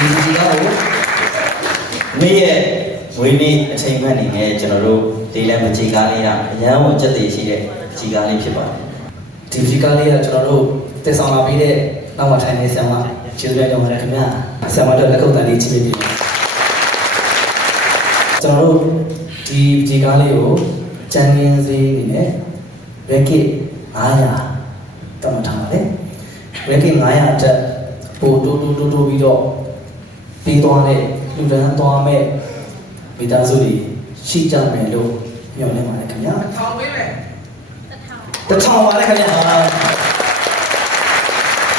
ဒီဒီကားကိုနေ့ရဲ့ဝင်းနေ့အချိန်မှတ်နေနဲ့ကျွန်တော်တို့လေးလံမကြီးကားလေးကအရန်ကိုစက်သေးရှိတဲ့ကြီးကားလေးဖြစ်ပါတယ်ဒီဒီကားလေးကကျွန်တော်တို့တင်ဆောင်လာပြီးတဲ့နောက်မှထိုင်နေဆံမကျေးဇူးတင်ပါတယ်ခင်ဗျာဆံမတို့လက်ကုပ်တန်လေးချစ်ပြီးပြီကျွန်တော်တို့ဒီဒီကားလေးကိုချန်ပီယံစီအနေနဲ့ racket 900တတ်မှတ်ထားပါတယ် racket 900တက်ပို့တိုးတိုးတိုးတိုးပြီးတော့ ပြီးသွားတဲ့လူတန်းသွားမဲ့မိသားစုတွေရှိကြမယ်လို့ညွှန်နေပါတယ်ခင်ဗျာထောင်ပေးမယ်တထောင်ပါလေခင်ဗျာ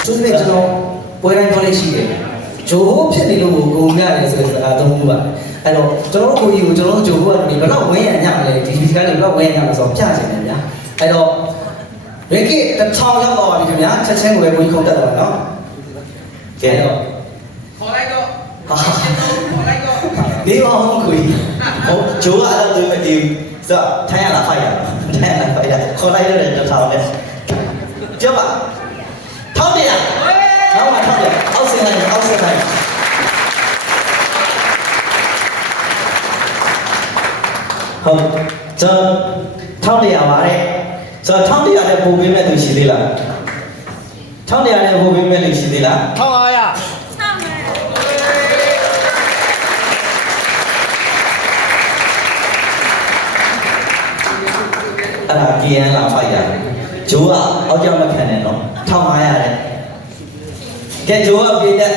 သူတို့ကျွန်တော်ပွဲတိုင်းပြောလေးရှိတယ်ဂျိုးဖြစ်နေလို့ကိုဂုံရတယ်ဆိုတဲ့စကားသုံးခုပါအဲ့တော့ကျွန်တော်တို့ကိုကြီးကိုကျွန်တော်တို့ဂျိုးကနေဘယ်တော့ဝင်းရညမလဲဒီဒီကနေဘယ်တော့ဝင်းရညမလဲဆိုတော့ပြချင်တယ်ဗျာအဲ့တော့ရက်ကတထောင်ရောက်တော့ပြီခင်ဗျာချက်ချင်းကိုပဲကိုကြီးခုန်တက်တော့နော်ကဲတော့ခေါ်လိုက် တော့ဟာခေါ်လိုက်တော့ဒီပါအောင်ကိုကြီးဟုတ်ဂျိုးကအဲ့လိုမတည်ဆိုတော့ထိုင်ရလားဖိုက်ရလားထိုင်ရလားဖိုက်ရခေါ်လိုက်ရတဲ့တစ်ထောင်နဲ့ပြောပါထောက်တယ်ရနောက်မှထောက်တယ်အောက်ဆင်းလိုက်အောက်ဆင်းလိုက်ဟုတ်ကျွန်တော်ထောက်တယ်ရပါတယ်ဆိုတော့ထောက်တယ်ရတဲ့ပုံပေးမဲ့သူရှိသေးလားထောက်တယ်ရတဲ့ပုံပေးမဲ့လူရှိသေးလားထောက်ပါ အဲ့ဒါ KN လာဖိုက်တာဂျိုးကအောက်ကြောင်မခံနဲ့နော်1500တဲ့ကဲဂျိုးကပြေးတဲ့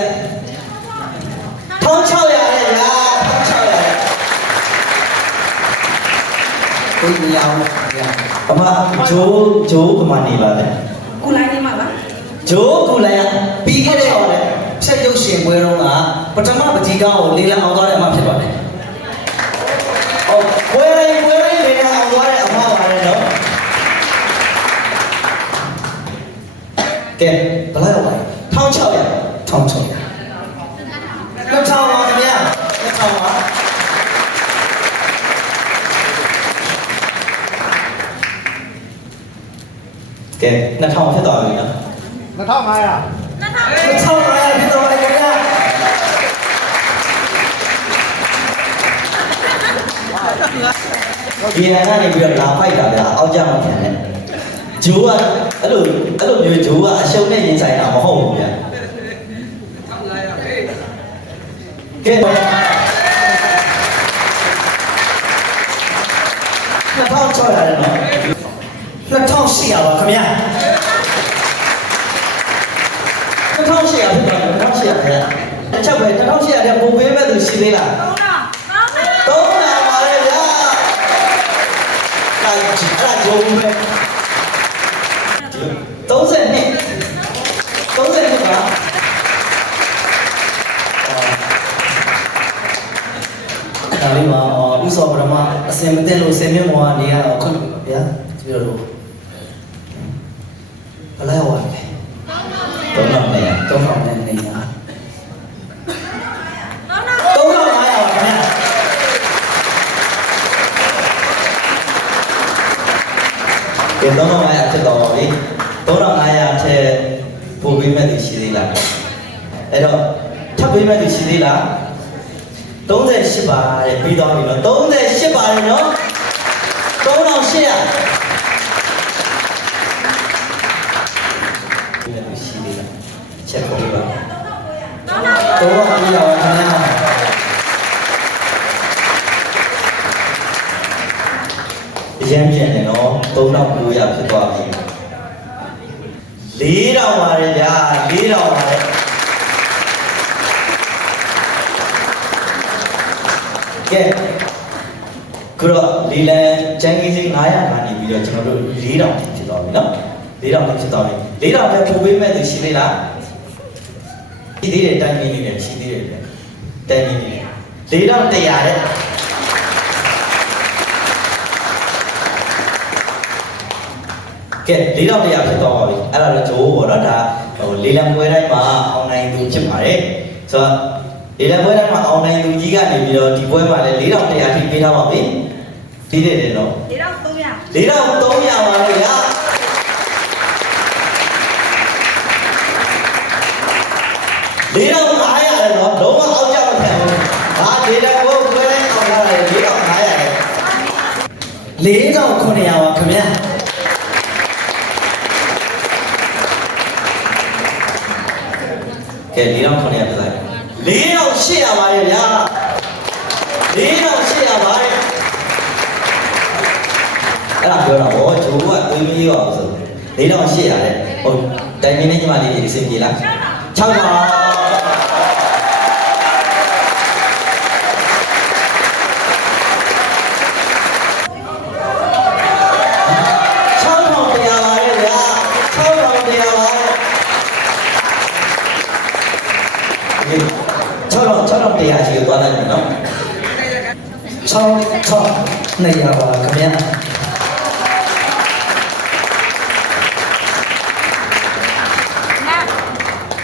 1600တဲ့ညာ1600တဲ့ကိုကြီးမရအောင်ဗျာအမဂျိုးဂျိုးကမနေပါနဲ့ကိုလိုက်နေမှာပါဂျိုးကူလိုက်ရပြီးခဲ့တဲ့ဖြတ်ရုပ်ရှင်ပွဲတော့ကပထမပကြီးကားကိုလေးလံအောင်သွားတဲ့အမှဖြစ်ပါတယ် ဟောဝဲရိုင်းဝဲရိုင်းလေးနဲ့အောင်သွားတဲ့အမပါတယ်နော် ကဲဘယ်လောက်ရောက်ပါလဲ1600ထောင်ချောင်းလက်ထောင်ပါခင်ဗျာလက်ထောင်ပါကဲ2000ဖြစ်သွားပြီနော်2500လက်ထောင်ပါရဖြစ်တော့ပါခင်ဗျာဒီရန်ကနေပြီးတော့လာဖိုက်တာဗျာအောက်ကြမှာခံတယ်ဂျိုးက အဲ့လိုအဲ့လိုမျိုးဂျိုးကအရှုံးနဲ့ရင်ဆိုင်တာမဟုတ်ဘူးဗျာထောင်လိုက်ရဟေးကဲတော့2600ရတယ်နော်လက်ထောင်ရှိရပါခင်ဗျာ2800ဖြစ်သွားတယ်2800ဗျာအချက်ပဲ2800တဲ့ပုံပေးမဲ့သူရှိသေးလား လေးမှာဥစောပရမအစင်မသိလို့စင်မြင့်မောကနေရတော့ခွင့်ပြုပါဗျာပြီးတော့ဘယ်လောက်ရောက်ပါလဲတော့တော့နေရတော့ထောင်နဲ့နေရတော့တော့3500ပါခင်ဗျာကဲ3500ဖြစ်တော့ပြီ3500ထက်ပို့ပေးမဲ့သူရှိသေးလားအဲ့တော့ထပ်ပေးမဲ့သူရှိသေးလား 38ပါတဲ့ပြီးသွားပြီနော်38ပါတယ်နော်3800ရှိသေးလားချက်ပေါ်ပါတော့တော့တော့ပါပြီရပါခင်ဗျာအရင်ပြန်တယ်နော်3900ဖြစ်သွားပြီ4000ပါတယ်ဗျာ4000ပါတယ် ကဲခုတော့လီလန်ချန်ကီစီ900ကနေပြီးတော့ကျွန်တော်တို့4000ဖြစ်သွားပြီနော်4000ဖြစ်သွားပြီ4000ပဲပို့ပေးမဲ့သူရှိသေးလားရှိသေးတယ်တိုင်းမင်းနေတယ်ရှိသေးတယ်ဗျတိုင်းမင်းနေတယ်4100တဲ့ကဲ4100ဖြစ်သွားပါပြီအဲ့ဒါတော့ဂျိုးပေါ့နော်ဒါဟိုလေလံပွဲတိုင်းမှာအောင်နိုင်သူဖြစ်ပါတယ်ဆိုတော့ လေလံပွဲတစ်ခါအောင်နိုင်သူကြီးကနေပြီးတော့ဒီပွဲမှာလည်း4100ထိပေးထားပါမယ်ဒီတဲ့တယ်နော်4300 4300ပါလို့ရလေးတော့အားရတယ်နော်လုံးဝအောက်ကျမခံဘူးဒါဒေတာကိုတွဲလိုက်အောင်လာတယ်လေးတော့အားရတယ်လေးတော့900ပါခင်ဗျာကဲလေးတော့900ပါ 4800ပါရဲ့ဗျာ4800ပါရဲ့အဲ့ဒါပြောတာဗောဂျိုးကသွေးမကြီးအောင်ဆို4800တဲ့ဟုတ်တိုင်မင်းနဲ့ညီမလေးတွေအဆင်ပြေလား6ပါ6တရားပါရဲ့ဗျာ6တရားပါရဲ့ ဒီ6တော့6တော့တရားရှိကိုသွားလိုက်မယ်နော် 6 6 200ပါခင်ဗျာ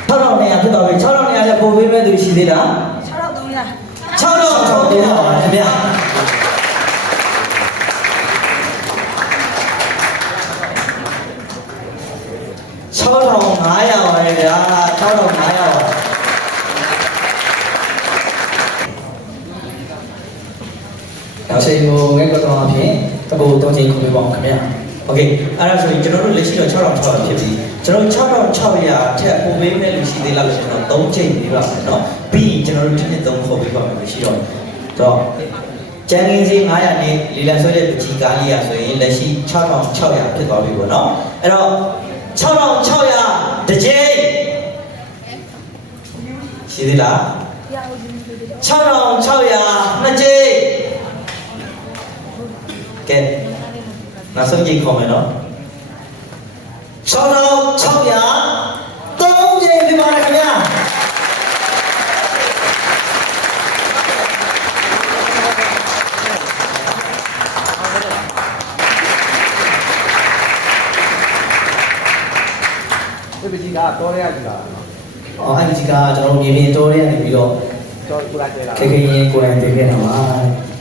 6တော့နေရာဖြစ်သွားပြီ6တော့နေရာလည်းပုံပေးမဲ့သူရှိသေးလား600 6တော့6 6 300တော့ပါခင်ဗျာ6500ပါရဲ့ဗျာ6500ပါ နောက်ချိန်ကိုငဲ့ကတော့အဖြစ်တကူ3ချိန်ခုပေးပါအောင်ခင်ဗျာ โอเคအဲ့ဒါဆိုရင်ကျွန်တော်တို့လက်ရှိတော့6600ဖြစ်ပြီကျွန်တော်6600ထက်ပုံပေးမဲ့လူရှိသေးလားလို့ကျွန်တော်3ချိန်ပေးပါမယ်နော်ပြီးရင်ကျွန်တော်တို့ဒီနေ့3ခေါ်ပေးပါမယ်လို့ရှိတော့တော့ကျန်းရင်းစည်း900နဲ့လီလန်ဆွဲတဲ့ပကြီးကားလေးရဆိုရင်လက်ရှိ6600ဖြစ်သွားပြီပေါ့နော်အဲ့တော့6600တစ်ချိန်ရှိသေးလား6600 နောက်ဆုံးချိန်ခေါ်မယ်နော်6600 3ချိန်ပေးပါရခင်ဗျာဒီပကြီးကတော့ရကြလား။အော်အဲ့ဒီကကျွန်တော်တို့မြေပြင်တိုးရဲနေပြီးတော့တော့ပူလာကျဲလာခေခေရင်ကိုယ်တိုင်တင်ခဲ့တာပါ။